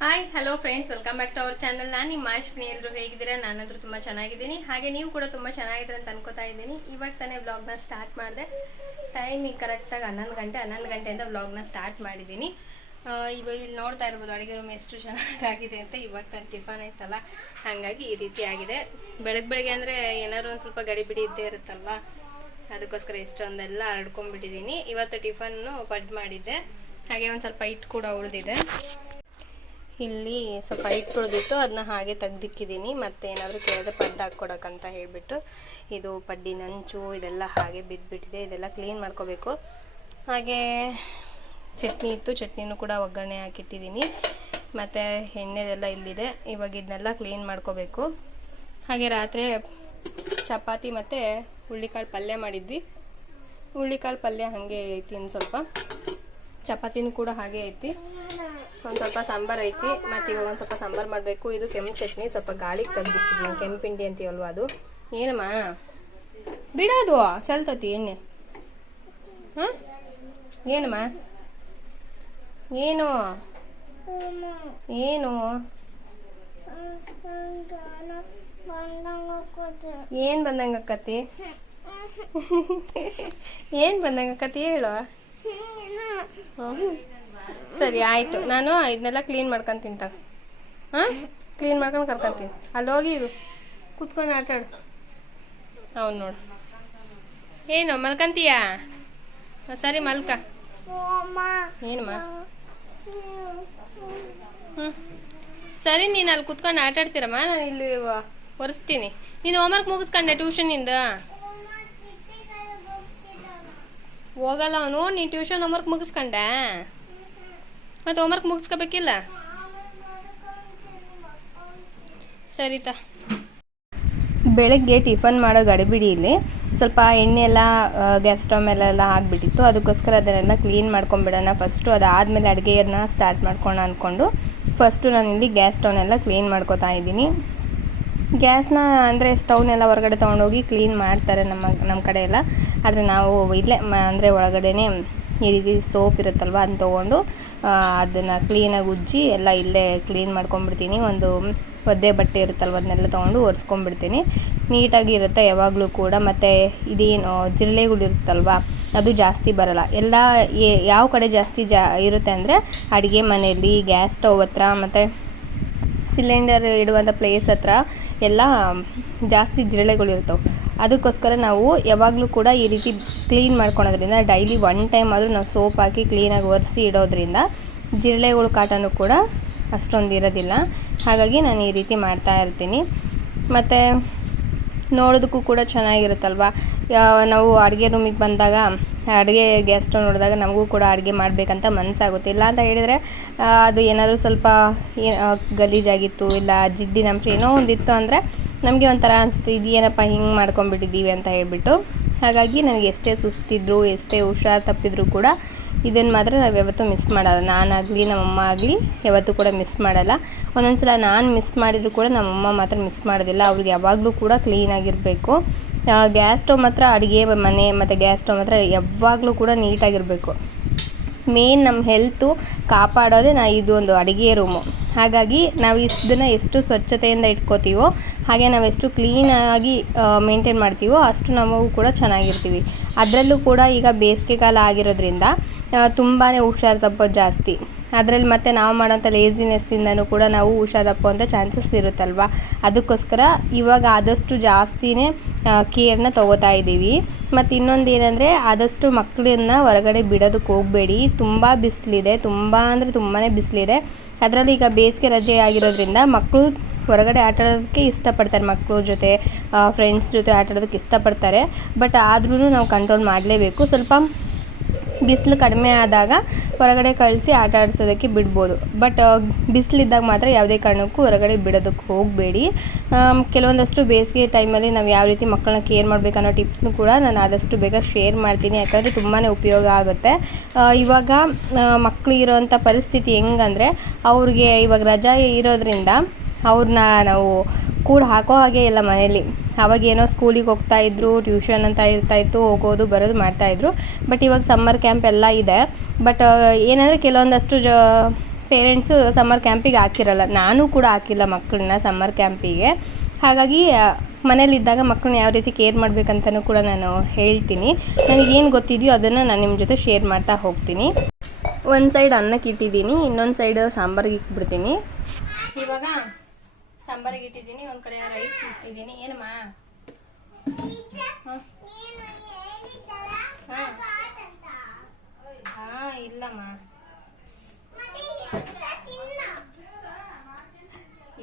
Hi hello friends welcome back to our channel ನಾನು ನಿಮ್ಮ ಅಶ್ವಿನಿ ಎಲ್ಲರೂ ಹೇಗಿದ್ದೀರಾ? ನಾನಂದ್ರೂ ತುಂಬ ಚೆನ್ನಾಗಿದ್ದೀನಿ. ಹಾಗೆ ನೀವು ಕೂಡ ತುಂಬ ಚೆನ್ನಾಗಿದ್ದೀರ ಅಂತ ಅನ್ಕೋತಾ ಇದ್ದೀನಿ. ಇವಾಗ ತಾನೇ ಬ್ಲಾಗ್ನ ಸ್ಟಾರ್ಟ್ ಮಾಡಿದೆ. ಟೈಮ್ ಈಗ ಕರೆಕ್ಟಾಗಿ ಹನ್ನೊಂದು ಗಂಟೆ, ಹನ್ನೊಂದು ಗಂಟೆಯಿಂದ ಬ್ಲಾಗ್ನ ಸ್ಟಾರ್ಟ್ ಮಾಡಿದ್ದೀನಿ. ಇವಾಗ ಇಲ್ಲಿ ನೋಡ್ತಾ ಇರ್ಬೋದು, ಅಡುಗೆ ರೂಮ್ ಎಷ್ಟು ಚೆನ್ನಾಗಾಗಿದೆ ಅಂತ. ಇವಾಗ ತಾನು ಟಿಫನ್ ಆಯ್ತಲ್ಲ, ಹಾಗಾಗಿ ಈ ರೀತಿ ಆಗಿದೆ. ಬೆಳಗ್ಗೆ ಬೆಳಗ್ಗೆ ಅಂದರೆ ಏನಾದ್ರು ಒಂದು ಸ್ವಲ್ಪ ಗಡಿಬಿಡಿ ಇದ್ದೇ ಇರುತ್ತಲ್ವ? ಅದಕ್ಕೋಸ್ಕರ ಇಷ್ಟೊಂದೆಲ್ಲ ಹರಡ್ಕೊಂಡ್ಬಿಟ್ಟಿದ್ದೀನಿ ಇವತ್ತು ಟಿಫನ್ನು ಪಡ್ ಮಾಡಿದ್ದೆ. ಹಾಗೆ ಒಂದು ಸ್ವಲ್ಪ ಹಿಟ್ಟು ಕೂಡ ಉಳಿದಿದೆ. ಇಲ್ಲಿ ಸ್ವಲ್ಪ ಹಿಟ್ಟು ಉಳಿದಿತ್ತು ಅದನ್ನ ಹಾಗೆ ತೆಗ್ದಿಕ್ಕಿದ್ದೀನಿ ಮತ್ತೆ ಏನಾದರೂ ಕೇಳಿದ್ರೆ ಪಡ್ಡು ಹಾಕ್ಕೊಡಕ್ಕಂತ ಹೇಳಿಬಿಟ್ಟು, ಇದು ಪಡ್ಡಿ ನಂಚು, ಇದೆಲ್ಲ ಹಾಗೆ ಬಿದ್ದುಬಿಟ್ಟಿದೆ ಇದೆಲ್ಲ ಕ್ಲೀನ್ ಮಾಡ್ಕೋಬೇಕು. ಹಾಗೆ ಚಟ್ನಿ ಇತ್ತು, ಚಟ್ನಿನೂ ಕೂಡ ಒಗ್ಗರಣೆ ಹಾಕಿಟ್ಟಿದ್ದೀನಿ ಮತ್ತು ಎಣ್ಣೆದೆಲ್ಲ ಇಲ್ಲಿದೆ. ಇವಾಗ ಇದನ್ನೆಲ್ಲ ಕ್ಲೀನ್ ಮಾಡ್ಕೋಬೇಕು. ಹಾಗೆ ರಾತ್ರಿ ಚಪಾತಿ ಮತ್ತು ಹುಳ್ಳಿಕಾಳು ಪಲ್ಯ ಮಾಡಿದ್ವಿ. ಹುಳ್ಳಿಕಾಳು ಪಲ್ಯ ಹಾಗೆ ಐತಿ ಸ್ವಲ್ಪ. ಚಪಾತಿನೂ ಕೂಡ ಹಾಗೆ ಐತಿ. ಒಂದು ಸ್ವಲ್ಪ ಸಾಂಬಾರು ಐತಿ. ಮತ್ತು ಇವಾಗ ಒಂದು ಸ್ವಲ್ಪ ಸಾಂಬಾರು ಮಾಡಬೇಕು. ಇದು ಕೆಂಪು ಚಟ್ನಿ, ಸ್ವಲ್ಪ ಗಾಳಿಗೆ ಕೆಂಪು ಹಿಂಡಿ ಅಂತೀವಲ್ವ ಅದು. ಏನಮ್ಮ? ಬಿಡೋದು ಚಲ್ತತಿ ಎಣ್ಣೆ. ಹಾಂ ಏನಮ್ಮ? ಏನು? ಏನು? ಏನು ಬಂದಂಗೆ ಅಕ್ಕತಿ? ಏನು ಬಂದಂಗೆ ಅಕ್ಕತಿ ಹೇಳು. ಸರಿ, ಆಯಿತು. ನಾನು ಇದನ್ನೆಲ್ಲ ಕ್ಲೀನ್ ಮಾಡ್ಕೊಂತೀನಿ ತಗ ಹಾಂ? ಕ್ಲೀನ್ ಮಾಡ್ಕೊಂಡು ಕರ್ಕೊಂತೀನಿ ಅಲ್ಲಿ ಹೋಗಿ ಕುತ್ಕೊಂಡು ಆಟಾಡು ಅವ್ನು ನೋಡು. ಏನು, ಮಲ್ಕಂತೀಯಾ? ಸರಿ, ಮಲ್ಕ. ಏನಮ್ಮ ಹ್ಞೂ ಸರಿ, ನೀನು ಅಲ್ಲಿ ಕುತ್ಕೊಂಡು ಆಟಾಡ್ತೀರಮ್ಮ ನಾನು ಇಲ್ಲಿ ಒರೆಸ್ತೀನಿ. ನೀನು ಹೋಮ್ವರ್ಕ್ ಮುಗಿಸ್ಕೊಂಡೆ ಟ್ಯೂಷನಿಂದ ಹೋಗಲ್ಲ ಅವನು. ನೀನು ಟ್ಯೂಷನ್ ಹೋಮ್ವರ್ಕ್ ಮುಗಿಸ್ಕೊಂಡೆ? ಮತ್ತೆ ಹೋಮ್ವರ್ಕ್ ಮುಗಿಸ್ಕೋಬೇಕಿಲ್ಲ? ಸರಿತಾ ಬೆಳಗ್ಗೆ ಟಿಫನ್ ಮಾಡೋ ಗಡಿಬಿಡಿ ಇಲ್ಲಿ. ಸ್ವಲ್ಪ ಎಣ್ಣೆ ಎಲ್ಲ ಗ್ಯಾಸ್ ಸ್ಟವ್ ಮೇಲೆಲ್ಲ ಆಗಿಬಿಟ್ಟಿತ್ತು ಅದಕ್ಕೋಸ್ಕರ ಅದನ್ನೆಲ್ಲ ಕ್ಲೀನ್ ಮಾಡ್ಕೊಂಬಿಡೋಣ ಫಸ್ಟು ಅದಾದಮೇಲೆ ಅಡುಗೆಯನ್ನ ಸ್ಟಾರ್ಟ್ ಮಾಡ್ಕೋಣ ಅಂದ್ಕೊಂಡು ಫಸ್ಟು ನಾನು ಇಲ್ಲಿ ಗ್ಯಾಸ್ ಸ್ಟವ್ನೆಲ್ಲ ಕ್ಲೀನ್ ಮಾಡ್ಕೋತಾ ಇದ್ದೀನಿ. ಗ್ಯಾಸ್ನ ಅಂದರೆ ಸ್ಟವ್ನೆಲ್ಲ ಹೊರಗಡೆ ತೊಗೊಂಡೋಗಿ ಕ್ಲೀನ್ ಮಾಡ್ತಾರೆ ನಮ್ಮ ನಮ್ಮ ಕಡೆ ಎಲ್ಲ ಆದರೆ ನಾವು ಇಲ್ಲೇ ಅಂದರೆ ಒಳಗಡೆನೇ ಈ ರೀತಿ ಸೋಪ್ ಇರುತ್ತಲ್ವ ಅದನ್ನ ತೊಗೊಂಡು ಅದನ್ನು ಕ್ಲೀನಾಗಿ ಉಜ್ಜಿ ಎಲ್ಲ ಇಲ್ಲೇ ಕ್ಲೀನ್ ಮಾಡ್ಕೊಂಬಿಡ್ತೀನಿ ಒಂದು ಒದ್ದೆ ಬಟ್ಟೆ ಇರುತ್ತಲ್ವ ಅದನ್ನೆಲ್ಲ ತೊಗೊಂಡು ಒರೆಸ್ಕೊಂಡ್ಬಿಡ್ತೀನಿ. ನೀಟಾಗಿ ಇರುತ್ತೆ ಯಾವಾಗಲೂ ಕೂಡ. ಮತ್ತು ಇದೇನು ಜಿರಳೆಗಳು ಇರುತ್ತಲ್ವ, ಅದು ಜಾಸ್ತಿ ಬರಲ್ಲ. ಎಲ್ಲ ಯಾವ ಕಡೆ ಜಾಸ್ತಿ ಜಾ, ಇರುತ್ತೆ ಅಂದರೆ ಅಡುಗೆ ಮನೆಯಲ್ಲಿ, ಗ್ಯಾಸ್ ಸ್ಟವ್ ಹತ್ರ, ಮತ್ತು ಸಿಲಿಂಡರ್ ಇಡುವಂಥ ಪ್ಲೇಸ್ ಹತ್ರ ಎಲ್ಲ ಜಾಸ್ತಿ ಜಿರಳೆಗಳು ಇರ್ತವೆ. ಅದಕ್ಕೋಸ್ಕರ ನಾವು ಯಾವಾಗಲೂ ಕೂಡ ಈ ರೀತಿ ಕ್ಲೀನ್ ಮಾಡ್ಕೊಳೋದ್ರಿಂದ ಡೈಲಿ ಒನ್ ಟೈಮ್ ಆದರೂ ನಾವು ಸೋಪ್ ಹಾಕಿ ಕ್ಲೀನಾಗಿ ಒರೆಸಿ ಇಡೋದ್ರಿಂದ ಜಿರಳೆಗಳು ಕಾಟನೂ ಕೂಡ ಅಷ್ಟೊಂದು ಇರೋದಿಲ್ಲ. ಹಾಗಾಗಿ ನಾನು ಈ ರೀತಿ ಮಾಡ್ತಾ ಇರ್ತೀನಿ. ಮತ್ತು ನೋಡೋದಕ್ಕೂ ಕೂಡ ಚೆನ್ನಾಗಿರುತ್ತಲ್ವ? ನಾವು ಅಡುಗೆ ರೂಮಿಗೆ ಬಂದಾಗ, ಅಡುಗೆ ಗ್ಯಾಸ್ ನೋಡಿದಾಗ ನಮಗೂ ಕೂಡ ಅಡುಗೆ ಮಾಡಬೇಕಂತ ಮನಸ್ಸಾಗುತ್ತೆ ಇಲ್ಲ ಅಂತ ಹೇಳಿದರೆ ಅದು ಏನಾದರೂ ಸ್ವಲ್ಪ ಏನು ಗಲೀಜಾಗಿತ್ತು, ಇಲ್ಲ ಜಿಡ್ಡಿನ ಅಂಶ ಏನೋ ಒಂದಿತ್ತು ಅಂದರೆ ನಮಗೆ ಒಂಥರ ಅನಿಸುತ್ತೆ, ಇದು ಏನಪ್ಪ ಹಿಂಗೆ ಮಾಡ್ಕೊಂಬಿಟ್ಟಿದ್ದೀವಿ ಅಂತ ಹೇಳ್ಬಿಟ್ಟು. ಹಾಗಾಗಿ ನನಗೆ ಎಷ್ಟೇ ಸುಸ್ತಿದ್ರು, ಎಷ್ಟೇ ಹುಷಾರು ತಪ್ಪಿದ್ರು ಕೂಡ ಇದನ್ನು ಮಾತ್ರ ನಾವು ಯಾವತ್ತೂ ಮಿಸ್ ಮಾಡಲ್ಲ. ನಾನಾಗಲಿ, ನಮ್ಮಮ್ಮ ಆಗಲಿ ಯಾವತ್ತೂ ಕೂಡ ಮಿಸ್ ಮಾಡಲ್ಲ. ಒಂದೊಂದು ಸಲ ನಾನು ಮಿಸ್ ಮಾಡಿದರೂ ಕೂಡ ನಮ್ಮಮ್ಮ ಮಾತ್ರ ಮಿಸ್ ಮಾಡೋದಿಲ್ಲ. ಅವ್ರಿಗೆ ಯಾವಾಗಲೂ ಕೂಡ ಕ್ಲೀನಾಗಿರಬೇಕು ಗ್ಯಾಸ್ ಸ್ಟವ್ ಮಾತ್ರ ಅಡುಗೆ, ಮನೆ ಮತ್ತು ಗ್ಯಾಸ್ ಸ್ಟವ್ ಮಾತ್ರ ಯಾವಾಗಲೂ ಕೂಡ ನೀಟಾಗಿರಬೇಕು ಮೇನ್ ನಮ್ಮ ಹೆಲ್ತು ಕಾಪಾಡೋದೇ ನಾ ಇದು ಒಂದು ಅಡುಗೆ ರೂಮು. ಹಾಗಾಗಿ ನಾವು ಇದನ್ನು ಎಷ್ಟು ಸ್ವಚ್ಛತೆಯಿಂದ ಇಟ್ಕೋತೀವೋ ಹಾಗೆ ನಾವು ಎಷ್ಟು ಕ್ಲೀನಾಗಿ ಮೇಂಟೈನ್ ಮಾಡ್ತೀವೋ ಅಷ್ಟು ನಾವು ಕೂಡ ಚೆನ್ನಾಗಿರ್ತೀವಿ. ಅದರಲ್ಲೂ ಕೂಡ ಈಗ ಬೇಸಿಗೆ ಕಾಲ ಆಗಿರೋದ್ರಿಂದ ತುಂಬಾ ಹುಷಾರು ತಪ್ಪೋದು ಜಾಸ್ತಿ. ಅದರಲ್ಲಿ ಮತ್ತೆ ನಾವು ಮಾಡೋಂಥ ಲೇಸಿನೆಸ್ಸಿಂದನೂ ಕೂಡ ನಾವು ಹುಷಾರು ತಪ್ಪುವಂಥ ಚಾನ್ಸಸ್ ಇರುತ್ತಲ್ವ? ಅದಕ್ಕೋಸ್ಕರ ಇವಾಗ ಆದಷ್ಟು ಜಾಸ್ತಿನೇ ಕೇರ್ನ ತೊಗೋತಾ ಇದ್ದೀವಿ. ಮತ್ತು ಇನ್ನೊಂದು ಏನಂದರೆ ಆದಷ್ಟು ಮಕ್ಕಳನ್ನ ಹೊರಗಡೆ ಬಿಡೋದಕ್ಕೆ ಹೋಗಬೇಡಿ. ತುಂಬ ಬಿಸಿಲಿದೆ. ತುಂಬ ಅಂದರೆ ತುಂಬಾ ಬಿಸಿಲಿದೆ. ಅದರಲ್ಲಿ ಈಗ ಬೇಸಿಗೆ ರಜೆ ಆಗಿರೋದ್ರಿಂದ ಮಕ್ಕಳು ಹೊರಗಡೆ ಆಟ ಆಡೋದಕ್ಕೆ ಇಷ್ಟಪಡ್ತಾರೆ. ಮಕ್ಕಳ ಜೊತೆ ಫ್ರೆಂಡ್ಸ್ ಜೊತೆ ಆಟ ಆಡೋದಕ್ಕೆ ಇಷ್ಟಪಡ್ತಾರೆ. ಬಟ್ ಆದ್ರೂ ನಾವು ಕಂಟ್ರೋಲ್ ಮಾಡಲೇಬೇಕು. ಸ್ವಲ್ಪ ಬಿಸಿಲು ಕಡಿಮೆ ಆದಾಗ ಹೊರಗಡೆ ಕಳಿಸಿ ಆಟ ಆಡಿಸೋದಕ್ಕೆ ಬಿಡ್ಬೋದು. ಬಟ್ ಬಿಸಿಲಿದ್ದಾಗ ಮಾತ್ರ ಯಾವುದೇ ಕಾರಣಕ್ಕೂ ಹೊರಗಡೆ ಬಿಡೋದಕ್ಕೆ ಹೋಗಬೇಡಿ. ಕೆಲವೊಂದಷ್ಟು ಬೇಸಿಗೆ ಟೈಮಲ್ಲಿ ನಾವು ಯಾವ ರೀತಿ ಮಕ್ಕಳನ್ನ ಕೇರ್ ಮಾಡಬೇಕು ಅನ್ನೋ ಟಿಪ್ಸ್ನು ಕೂಡ ನಾನು ಆದಷ್ಟು ಬೇಗ ಶೇರ್ ಮಾಡ್ತೀನಿ. ಯಾಕಂದರೆ ತುಂಬಾ ಉಪಯೋಗ ಆಗುತ್ತೆ. ಇವಾಗ ಇರೋವಂಥ ಪರಿಸ್ಥಿತಿ ಹೆಂಗಂದರೆ, ಅವ್ರಿಗೆ ಇವಾಗ ರಜಾ ಇರೋದ್ರಿಂದ ಅವ್ರನ್ನ ನಾವು ಕೂಡ ಹಾಕೋ ಹಾಗೆ ಇಲ್ಲ ಮನೇಲಿ ಅವಾಗ ಏನೋ ಸ್ಕೂಲಿಗೆ ಹೋಗ್ತಾ ಇದ್ರು ಟ್ಯೂಷನ್ ಅಂತ ಇರ್ತಾ ಇತ್ತು, ಹೋಗೋದು, ಬರೋದು ಮಾಡ್ತಾಯಿದ್ರು ಬಟ್ ಇವಾಗ ಸಮ್ಮರ್ ಕ್ಯಾಂಪ್ ಎಲ್ಲ ಇದೆ. ಬಟ್ ಏನಂದರೆ ಕೆಲವೊಂದಷ್ಟು ಜ ಪೇರೆಂಟ್ಸು ಸಮ್ಮರ್ ಕ್ಯಾಂಪಿಗೆ ಹಾಕಿರಲ್ಲ. ನಾನು ಕೂಡ ಹಾಕಿಲ್ಲ ಮಕ್ಕಳನ್ನ ಸಮ್ಮರ್ ಕ್ಯಾಂಪಿಗೆ ಹಾಗಾಗಿ ಮನೇಲಿದ್ದಾಗ ಮಕ್ಕಳನ್ನ ಯಾವ ರೀತಿ ಕೇರ್ ಮಾಡಬೇಕಂತಲೂ ಕೂಡ ನಾನು ಹೇಳ್ತೀನಿ. ನನಗೇನು ಗೊತ್ತಿದೆಯೋ ಅದನ್ನು ನಾನು ನಿಮ್ಮ ಜೊತೆ ಶೇರ್ ಮಾಡ್ತಾ ಹೋಗ್ತೀನಿ. ಒಂದು ಸೈಡ್ ಅನ್ನಕ್ಕೆ ಇಟ್ಟಿದ್ದೀನಿ, ಇನ್ನೊಂದು ಸೈಡ್ ಸಾಂಬಾರಿಗೆ ಇಟ್ಬಿಡ್ತೀನಿ. ಇವಾಗ ಸಾಂಬಾರಿಗೆ ಇಟ್ಟಿದ್ದೀನಿ, ಒಂದು ಕಡೆ ರೈಸ್ ಇಟ್ಟಿದ್ದೀನಿ. ಏನಮ್ಮ? ಹಾಂ. ಇಲ್ಲಮ್ಮ.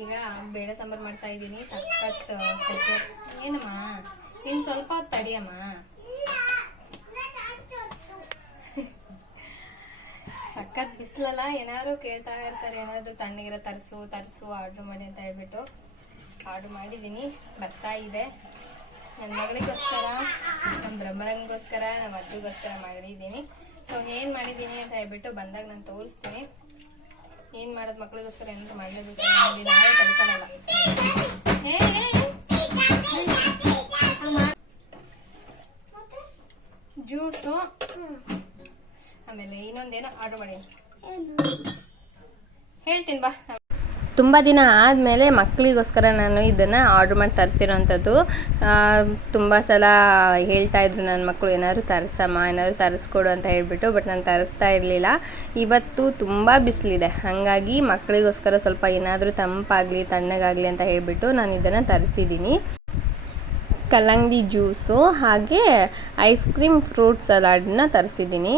ಈಗ ಬೇಳೆ ಸಾಂಬಾರು ಮಾಡ್ತಾ ಇದ್ದೀನಿ, ಸಖತ್ ಏನಮ್ಮ? ಇನ್ನು ಸ್ವಲ್ಪ ತಡಿಯಮ್ಮ. ಸಖತ್ ಬಿಸಿಲಲ್ಲ, ಏನಾದ್ರು ಕೇಳ್ತಾ ಇರ್ತಾರೆ, ಏನಾದ್ರು ತಣ್ಣಗಿರೋ ತರಿಸು ತರಿಸು ಆರ್ಡರ್ ಮಾಡಿ ಅಂತ ಹೇಳ್ಬಿಟ್ಟು ಆರ್ಡ್ರ್ ಮಾಡಿದ್ದೀನಿ. ಬರ್ತಾ ಇದೆ. ನನ್ನ ಮಗಳಿಗೋಸ್ಕರ ನಮ್ಮ ಬ್ರಹ್ಮರಂಗೋಸ್ಕರ ನಮ್ಮ ಅಜ್ಜಿಗೋಸ್ಕರ ಮಾಡಿದ್ದೀನಿ. ಸೊ ಏನು ಮಾಡಿದ್ದೀನಿ ಅಂತ ಹೇಳ್ಬಿಟ್ಟು ಬಂದಾಗ ನಾನು ತೋರಿಸ್ತೀನಿ. ಏನು ಮಾಡೋದು ಮಕ್ಕಳಿಗೋಸ್ಕರ ಏನಾದ್ರು ಮಾಡಲೇಬೇಕು ನಾವೇ ತಡ್ಕೊಳಲ್ಲ. ಇನ್ನೊಂದೇನೋ ಆರ್ಡರ್ ಮಾಡಿ. ಹೇಳ್ತೀನಿ ಬಾ. ತುಂಬ ದಿನ ಆದಮೇಲೆ ಮಕ್ಕಳಿಗೋಸ್ಕರ ನಾನು ಇದನ್ನು ಆರ್ಡ್ರ್ ಮಾಡಿ ತರಿಸಿರೋಂಥದ್ದು. ತುಂಬ ಸಲ ಹೇಳ್ತಾ ಇದ್ರು ನನ್ನ ಮಕ್ಕಳು ಏನಾದರೂ ತರಿಸಮ್ಮ ಏನಾದರೂ ತರಿಸ್ಕೊಡು ಅಂತ ಹೇಳ್ಬಿಟ್ಟು ಬಟ್ ನಾನು ತರಿಸ್ತಾ ಇರಲಿಲ್ಲ. ಇವತ್ತು ತುಂಬ ಬಿಸಿಲಿದೆ. ಹಾಗಾಗಿ ಮಕ್ಕಳಿಗೋಸ್ಕರ ಸ್ವಲ್ಪ ಏನಾದರೂ ತಂಪಾಗಲಿ ತಣ್ಣಗಾಗಲಿ ಅಂತ ಹೇಳ್ಬಿಟ್ಟು ನಾನು ಇದನ್ನು ತರಿಸಿದ್ದೀನಿ ಕಲ್ಲಂಗಡಿ ಜ್ಯೂಸು ಹಾಗೆ ಐಸ್ ಕ್ರೀಮ್ ಫ್ರೂಟ್ ಸಲಾಡನ್ನ ತರಿಸಿದ್ದೀನಿ.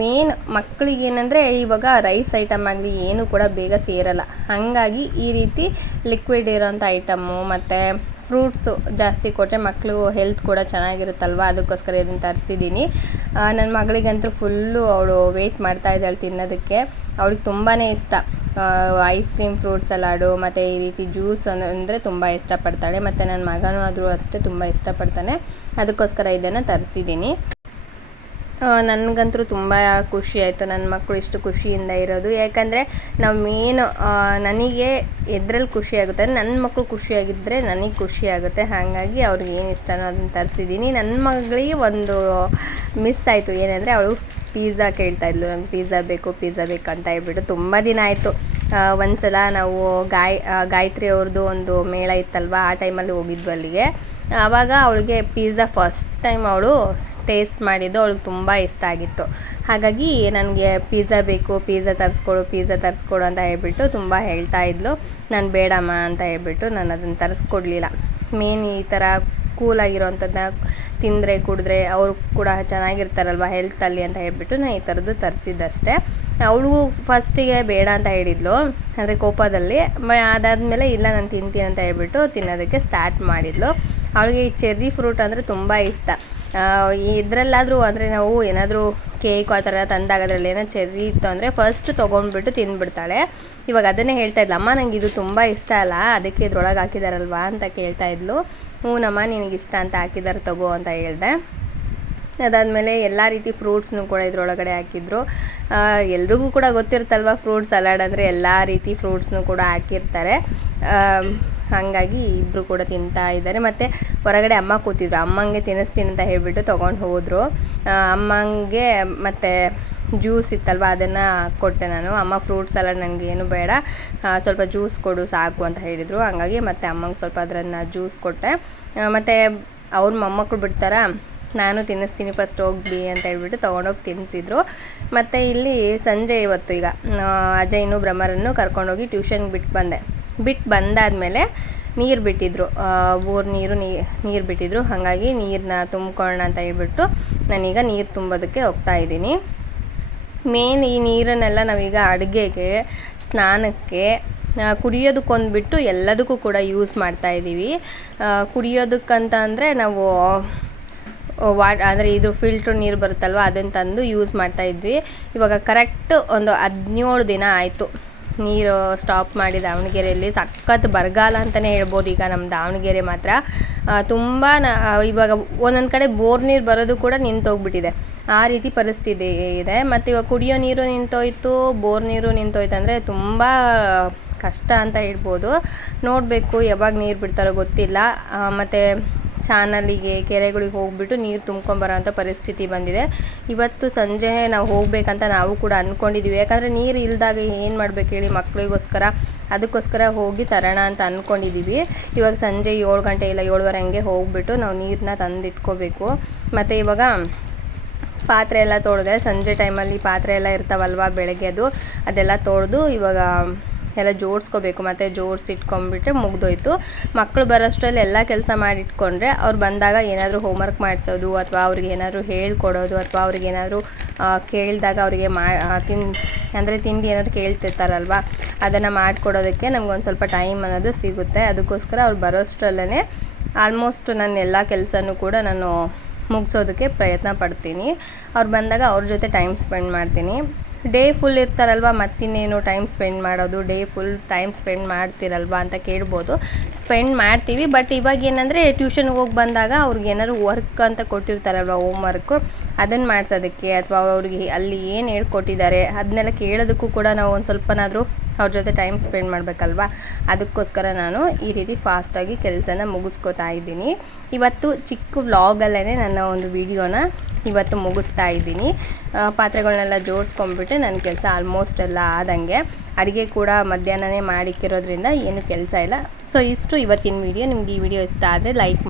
ಮೇನ್ ಮಕ್ಕಳಿಗೆ ಏನಂದರೆ ಇವಾಗ ರೈಸ್ ಐಟಮ್ ಆಗಲಿ ಏನು ಕೂಡ ಬೇಗ ಸೇರಲ್ಲ. ಹಾಗಾಗಿ ಈ ರೀತಿ ಲಿಕ್ವಿಡ್ ಇರೋಂಥ ಐಟಮ್ಮು ಮತ್ತು ಫ್ರೂಟ್ಸು ಜಾಸ್ತಿ ಕೊಟ್ಟರೆ ಮಕ್ಕಳು ಹೆಲ್ತ್ ಕೂಡ ಚೆನ್ನಾಗಿರುತ್ತಲ್ವ? ಅದಕ್ಕೋಸ್ಕರ ಇದನ್ನು ತರಿಸಿದ್ದೀನಿ. ನನ್ನ ಮಗಳಿಗಂತೂ ಫುಲ್ಲು ಅವಳು ವೆಯ್ಟ್ ಮಾಡ್ತಾ ಇದ್ದಾಳೆ ತಿನ್ನೋದಕ್ಕೆ. ಅವಳಿಗೆ ತುಂಬಾ ಇಷ್ಟ. ಐಸ್ ಕ್ರೀಮ್ ಫ್ರೂಟ್ ಸಲಾಡು ಮತ್ತು ಈ ರೀತಿ ಜ್ಯೂಸ್ ಅಂದರೆ ತುಂಬ ಇಷ್ಟಪಡ್ತಾಳೆ. ಮತ್ತು ನನ್ನ ಮಗನೂ ಆದರೂ ಅಷ್ಟೇ ತುಂಬ ಇಷ್ಟಪಡ್ತಾನೆ. ಅದಕ್ಕೋಸ್ಕರ ಇದನ್ನು ತರಿಸಿದ್ದೀನಿ ನನಗಂತೂ ತುಂಬ ಖುಷಿ ಆಯಿತು. ನನ್ನ ಮಕ್ಕಳು ಇಷ್ಟು ಖುಷಿಯಿಂದ ಇರೋದು. ಯಾಕಂದರೆ ನಾವು ಮೇನ್ ನನಗೆ ಎದ್ರಲ್ಲಿ ಖುಷಿ ಆಗುತ್ತೆ. ನನ್ನ ಮಕ್ಕಳು ಖುಷಿಯಾಗಿದ್ದರೆ ನನಗೆ ಖುಷಿ ಆಗುತ್ತೆ. ಹಾಗಾಗಿ ಅವ್ರಿಗೆ ಏನು ಇಷ್ಟನೋ ಅದನ್ನು ತರಿಸಿದ್ದೀನಿ ನನ್ನ ಮಗಳಿಗೆ ಒಂದು ಮಿಸ್ ಆಯಿತು. ಏನಂದರೆ ಅವಳು ಪಿಝಾ ಕೇಳ್ತಾ ಇದ್ಲು. ನಂಗೆ ಪಿಝಾ ಬೇಕು ಪಿಝಾ ಬೇಕು ಅಂತ ಹೇಳ್ಬಿಟ್ಟು ತುಂಬ ದಿನ ಆಯಿತು. ಒಂದು ಸಲ ನಾವು ಗಾಯ ಗಾಯತ್ರಿ ಅವ್ರದ್ದು ಒಂದು ಮೇಳ ಇತ್ತಲ್ವ, ಆ ಟೈಮಲ್ಲಿ ಹೋಗಿದ್ವು ಅಲ್ಲಿಗೆ. ಆವಾಗ ಅವಳಿಗೆ ಪಿಝಾ ಫಸ್ಟ್ ಟೈಮ್ ಅವಳು ಟೇಸ್ಟ್ ಮಾಡಿದ್ದು, ಅವಳಿಗೆ ತುಂಬ ಇಷ್ಟ ಆಗಿತ್ತು. ಹಾಗಾಗಿ ನನಗೆ ಪಿಝಾ ಬೇಕು ಪಿಝಾ ತರಿಸ್ಕೊಡು ಪಿಝಾ ತರಿಸ್ಕೊಡು ಅಂತ ಹೇಳ್ಬಿಟ್ಟು ತುಂಬ ಹೇಳ್ತಾ ಇದ್ಲು. ನಾನು ಬೇಡಮ್ಮ ಅಂತ ಹೇಳ್ಬಿಟ್ಟು ನಾನು ಅದನ್ನು ತರಿಸ್ಕೊಡ್ಲಿಲ್ಲ. ಮೇನ್ ಈ ಥರ ಕೂಲಾಗಿರೋವಂಥದ್ದನ್ನ ತಿಂದರೆ, ಕುಡಿದ್ರೆ ಅವರು ಕೂಡ ಚೆನ್ನಾಗಿರ್ತಾರಲ್ವ ಹೆಲ್ತಲ್ಲಿ ಅಂತ ಹೇಳ್ಬಿಟ್ಟು ನಾನು ಈ ಥರದ್ದು ತರಿಸಿದ್ದಷ್ಟೇ. ಅವಳು ಫಸ್ಟಿಗೆ ಬೇಡ ಅಂತ ಹೇಳಿದ್ಲು, ಅಂದರೆ ಕೋಪದಲ್ಲಿ. ಅದಾದಮೇಲೆ ಇಲ್ಲ, ನಾನು ತಿಂತೀನಿ ಅಂತ ಹೇಳ್ಬಿಟ್ಟು ತಿನ್ನೋದಕ್ಕೆ ಸ್ಟಾರ್ಟ್ ಮಾಡಿದ್ಲು. ಅವಳಿಗೆ ಈ ಚೆರ್ರಿ ಫ್ರೂಟ್ ಅಂದರೆ ತುಂಬ ಇಷ್ಟ. ಇದರಲ್ಲಾದರೂ ಅಂದರೆ ನಾವು ಏನಾದರೂ ಕೇಕು ಆ ಥರ ತಂದಾಗ ಅದರಲ್ಲಿ ಏನೋ ಚೆರ್ರಿ ಇತ್ತು ಅಂದರೆ ಫಸ್ಟ್ ತೊಗೊಂಡ್ಬಿಟ್ಟು ತಿಂದುಬಿಡ್ತಾಳೆ ಇವಾಗ ಅದನ್ನೇ ಹೇಳ್ತಾ ಇದ್ಲು, ಅಮ್ಮ, ನಂಗೆ ಇದು ತುಂಬ ಇಷ್ಟ ಅಲ್ಲ, ಅದಕ್ಕೆ ಇದ್ರೊಳಗೆ ಹಾಕಿದಾರಲ್ವಾ? ಅಂತ ಕೇಳ್ತಾ ಇದ್ಲು. ಹ್ಞೂನಮ್ಮ ನಿನಗೆ ಇಷ್ಟ ಅಂತ ಹಾಕಿದ್ದಾರೆ ತಗೋ, ಅಂತ ಹೇಳಿದೆ. ಅದಾದಮೇಲೆ ಎಲ್ಲ ರೀತಿ ಫ್ರೂಟ್ಸ್ನು ಕೂಡ ಇದರೊಳಗಡೆ ಹಾಕಿದ್ರು. ಎಲ್ರಿಗೂ ಕೂಡ ಗೊತ್ತಿರುತ್ತಲ್ವ ಫ್ರೂಟ್ ಸಲಾಡ್ ಅಂದರೆ ಎಲ್ಲ ರೀತಿ ಫ್ರೂಟ್ಸ್ನು ಕೂಡ ಹಾಕಿರ್ತಾರೆ. ಹಾಗಾಗಿ ಇಬ್ಬರು ಕೂಡ ತಿಂತಾ ಇದ್ದಾರೆ. ಮತ್ತು ಹೊರಗಡೆ ಅಮ್ಮ ಕೂತಿದ್ರು. ಅಮ್ಮಂಗೆ ತಿನ್ನಿಸ್ತೀನಿ ಅಂತ ಹೇಳಿಬಿಟ್ಟು ತೊಗೊಂಡು ಹೋದರು. ಅಮ್ಮಂಗೆ ಮತ್ತು ಜ್ಯೂಸ್ ಇತ್ತಲ್ವ, ಅದನ್ನು ಕೊಟ್ಟೆ ನಾನು. ಅಮ್ಮ ಫ್ರೂಟ್ ಸಲಾಡ್ ನನಗೆ ಏನು ಬೇಡ. ಸ್ವಲ್ಪ ಜ್ಯೂಸ್ ಕೊಡು, ಸಾಕು ಅಂತ ಹೇಳಿದರು. ಹಂಗಾಗಿ ಮತ್ತು ಅಮ್ಮಂಗೆ ಸ್ವಲ್ಪ ಅದರನ್ನು ಜ್ಯೂಸ್ ಕೊಟ್ಟೆ. ಮತ್ತು ಅವ್ರ ಮೊಮ್ಮಕ್ಕಳು ಬಿಡ್ತಾರ? ನಾನು ತಿನ್ನಿಸ್ತೀನಿ ಫಸ್ಟ್ ಹೋಗ್ಬಿ ಅಂತ ಹೇಳ್ಬಿಟ್ಟು ತೊಗೊಂಡೋಗಿ ತಿನ್ನಿಸಿದ್ರು ಮತ್ತು ಇಲ್ಲಿ ಸಂಜೆ ಇವತ್ತು ಈಗ. ಅಜಯ್ನು ಭ್ರಮರನ್ನು ಕರ್ಕೊಂಡೋಗಿ ಟ್ಯೂಷನ್ಗೆ ಬಿಟ್ಟು ಬಂದೆ. ಬಿಟ್ಟು ಬಂದಾದಮೇಲೆ ನೀರು ಬಿಟ್ಟಿದ್ರು. ಬೋರ್ ನೀರು ನೀರು ಬಿಟ್ಟಿದ್ರು. ಹಾಗಾಗಿ ನೀರನ್ನ ತುಂಬ್ಕೊಳ್ಳೋಣ ಅಂತ ಹೇಳ್ಬಿಟ್ಟು ನಾನೀಗ ನೀರು ತುಂಬೋದಕ್ಕೆ ಹೋಗ್ತಾ ಇದ್ದೀನಿ. ಮೇನ್ ಈ ನೀರನ್ನೆಲ್ಲ ನಾವೀಗ ಅಡುಗೆಗೆ, ಸ್ನಾನಕ್ಕೆ ಕುಡಿಯೋದಕ್ಕೊಂದ್ಬಿಟ್ಟು ಎಲ್ಲದಕ್ಕೂ ಕೂಡ ಯೂಸ್ ಮಾಡ್ತಾ ಇದ್ದೀವಿ. ಕುಡಿಯೋದಕ್ಕಂತ ಅಂದರೆ ನಾವು ವಾಟ್ ಅಂದರೆ ಇದು ಫಿಲ್ಟ್ರ್ ನೀರು ಬರುತ್ತಲ್ವ ಅದನ್ನು ತಂದು ಯೂಸ್ ಮಾಡ್ತಾ ಇದ್ವಿ. ಇವಾಗ ಕರೆಕ್ಟ್ ಒಂದು ಹದಿನೇಳು ದಿನ ಆಯಿತು. ನೀರು ಸ್ಟಾಪ್ ಮಾಡಿ ದಾವಣಗೆರೆಯಲ್ಲಿ ಸಖತ್ ಬರಗಾಲ ಅಂತಲೇ ಹೇಳ್ಬೋದು ಈಗ ನಮ್ಮ ದಾವಣಗೆರೆ ಮಾತ್ರ. ತುಂಬ ಇವಾಗ ಒಂದೊಂದು ಕಡೆ ಬೋರ್ ನೀರು ಬರೋದು ಕೂಡ ನಿಂತೋಗ್ಬಿಟ್ಟಿದೆ. ಆ ರೀತಿ ಪರಿಸ್ಥಿತಿ ಇದೆ. ಮತ್ತು ಇವಾಗ ಕುಡಿಯೋ ನೀರು ನಿಂತೋಯ್ತು, ಬೋರ್ ನೀರು ನಿಂತೋಯ್ತು ಅಂದರೆ ತುಂಬ ಕಷ್ಟ ಅಂತ ಹೇಳ್ಬೋದು. ನೋಡಬೇಕು, ಯಾವಾಗ ನೀರು ಬಿಡ್ತಾರೋ ಗೊತ್ತಿಲ್ಲ. ಮತ್ತು ಚಾನಲಿಗೆ, ಕೆರೆಗಳಿಗೆ ಹೋಗ್ಬಿಟ್ಟು ನೀರು ತುಂಬ್ಕೊಂಬರೋಂಥ ಪರಿಸ್ಥಿತಿ ಬಂದಿದೆ. ಇವತ್ತು ಸಂಜೆ ನಾವು ಹೋಗಬೇಕಂತ ನಾವು ಕೂಡ ಅಂದ್ಕೊಂಡಿದ್ದೀವಿ ಯಾಕಂದರೆ ನೀರು ಇಲ್ದಾಗ ಏನು ಮಾಡಬೇಕು ಹೇಳಿ ಮಕ್ಕಳಿಗೋಸ್ಕರ ಅದಕ್ಕೋಸ್ಕರ ಹೋಗಿ ತರೋಣ ಅಂತ ಅಂದ್ಕೊಂಡಿದ್ದೀವಿ ಇವಾಗ ಸಂಜೆ ಏಳು ಗಂಟೆ ಇಲ್ಲ, ಏಳುವರೆ ಹಂಗೆ ಹೋಗ್ಬಿಟ್ಟು ನಾವು ನೀರನ್ನ ತಂದಿಟ್ಕೋಬೇಕು. ಮತ್ತು ಇವಾಗ ಪಾತ್ರೆ ಎಲ್ಲ ತೊಳೆದೆ, ಸಂಜೆ ಟೈಮಲ್ಲಿ ಪಾತ್ರೆ ಎಲ್ಲ ಇರ್ತಾವಲ್ವ ಬೆಳಗ್ಗೆದು ಅದೆಲ್ಲ ತೊಳೆದು ಇವಾಗ ಎಲ್ಲ ಜೋಡಿಸ್ಕೋಬೇಕು. ಮತ್ತು ಜೋಡಿಸಿ ಇಟ್ಕೊಂಡ್ಬಿಟ್ರೆ ಮುಗ್ದೋಯ್ತು. ಮಕ್ಕಳು ಬರೋಷ್ಟರಲ್ಲಿ ಎಲ್ಲ ಕೆಲಸ ಮಾಡಿಟ್ಕೊಂಡ್ರೆ ಅವ್ರು ಬಂದಾಗ ಏನಾದರೂ ಹೋಮ್ವರ್ಕ್ ಮಾಡಿಸೋದು ಅಥವಾ ಅವ್ರಿಗೆ ಏನಾದರೂ ಹೇಳ್ಕೊಡೋದು ಅಥವಾ ಅವ್ರಿಗೆ ಏನಾದರೂ ಕೇಳಿದಾಗ ಅವರಿಗೆ ಮಾ ತಿನ್, ಅಂದರೆ ತಿಂಡಿ ಏನಾದರೂ ಕೇಳ್ತಿರ್ತಾರಲ್ವ, ಅದನ್ನು ಮಾಡಿಕೊಡೋದಕ್ಕೆ ನಮ್ಗೊಂದು ಸ್ವಲ್ಪ ಟೈಮ್ ಅನ್ನೋದು ಸಿಗುತ್ತೆ. ಅದಕ್ಕೋಸ್ಕರ ಅವ್ರು ಬರೋಷ್ಟರಲ್ಲೇ ಆಲ್ಮೋಸ್ಟ್ ನನ್ನ ಎಲ್ಲ ಕೆಲಸನೂ ಕೂಡ ನಾನು ಮುಗಿಸೋದಕ್ಕೆ ಪ್ರಯತ್ನ ಪಡ್ತೀನಿ. ಅವ್ರು ಬಂದಾಗ ಅವ್ರ ಜೊತೆ ಟೈಮ್ ಸ್ಪೆಂಡ್ ಮಾಡ್ತೀನಿ. ಡೇ ಫುಲ್ ಇರ್ತಾರಲ್ವ, ಮತ್ತಿನ್ನೇನು ಟೈಮ್ ಸ್ಪೆಂಡ್ ಮಾಡೋದು, ಡೇ ಫುಲ್ ಟೈಮ್ ಸ್ಪೆಂಡ್ ಮಾಡ್ತಿರಲ್ವ ಅಂತ ಕೇಳ್ಬೋದು. ಸ್ಪೆಂಡ್ ಮಾಡ್ತೀವಿ ಬಟ್ ಇವಾಗ ಏನಂದರೆ ಟ್ಯೂಷನ್ಗೆ ಹೋಗಿ ಬಂದಾಗ ಅವ್ರಿಗೆ ಏನಾದ್ರು ವರ್ಕ್ ಅಂತ ಕೊಟ್ಟಿರ್ತಾರಲ್ವ ಹೋಮ್ ವರ್ಕು ಅದನ್ನು ಮಾಡಿಸೋದಕ್ಕೆ, ಅಥವಾ ಅವ್ರಿಗೆ ಅಲ್ಲಿ ಏನು ಹೇಳ್ಕೊಟ್ಟಿದ್ದಾರೆ ಅದನ್ನೆಲ್ಲ ಕೇಳೋದಕ್ಕೂ ಕೂಡ ನಾವು ಒಂದು ಸ್ವಲ್ಪನಾದರೂ ಅವ್ರ ಜೊತೆ ಟೈಮ್ ಸ್ಪೆಂಡ್ ಮಾಡಬೇಕಲ್ವಾ? ಅದಕ್ಕೋಸ್ಕರ ನಾನು ಈ ರೀತಿ ಫಾಸ್ಟಾಗಿ ಕೆಲಸನ ಮುಗಿಸ್ಕೋತಾ ಇದ್ದೀನಿ. ಇವತ್ತು ಚಿಕ್ಕ ವ್ಲಾಗಲ್ಲೇ ನನ್ನ ಒಂದು ವಿಡಿಯೋನ ಇವತ್ತು ಮುಗಿಸ್ತಾ ಇದ್ದೀನಿ. ಪಾತ್ರೆಗಳನ್ನೆಲ್ಲ ಜೋಡಿಸ್ಕೊಂಡ್ಬಿಟ್ಟು ನನ್ನ ಕೆಲಸ ಆಲ್ಮೋಸ್ಟ್ ಎಲ್ಲ ಆದಂಗೆ. ಅಡುಗೆ ಕೂಡ ಮಧ್ಯಾಹ್ನನೇ ಮಾಡಿಕ್ಕಿರೋದ್ರಿಂದ ಏನು ಕೆಲಸ ಇಲ್ಲ. ಸೊ ಇಷ್ಟು ಇವತ್ತಿನ ವಿಡಿಯೋ ನಿಮ್ಗೆ ಈ ವಿಡಿಯೋ ಇಷ್ಟ ಆದರೆ ಲೈಕ್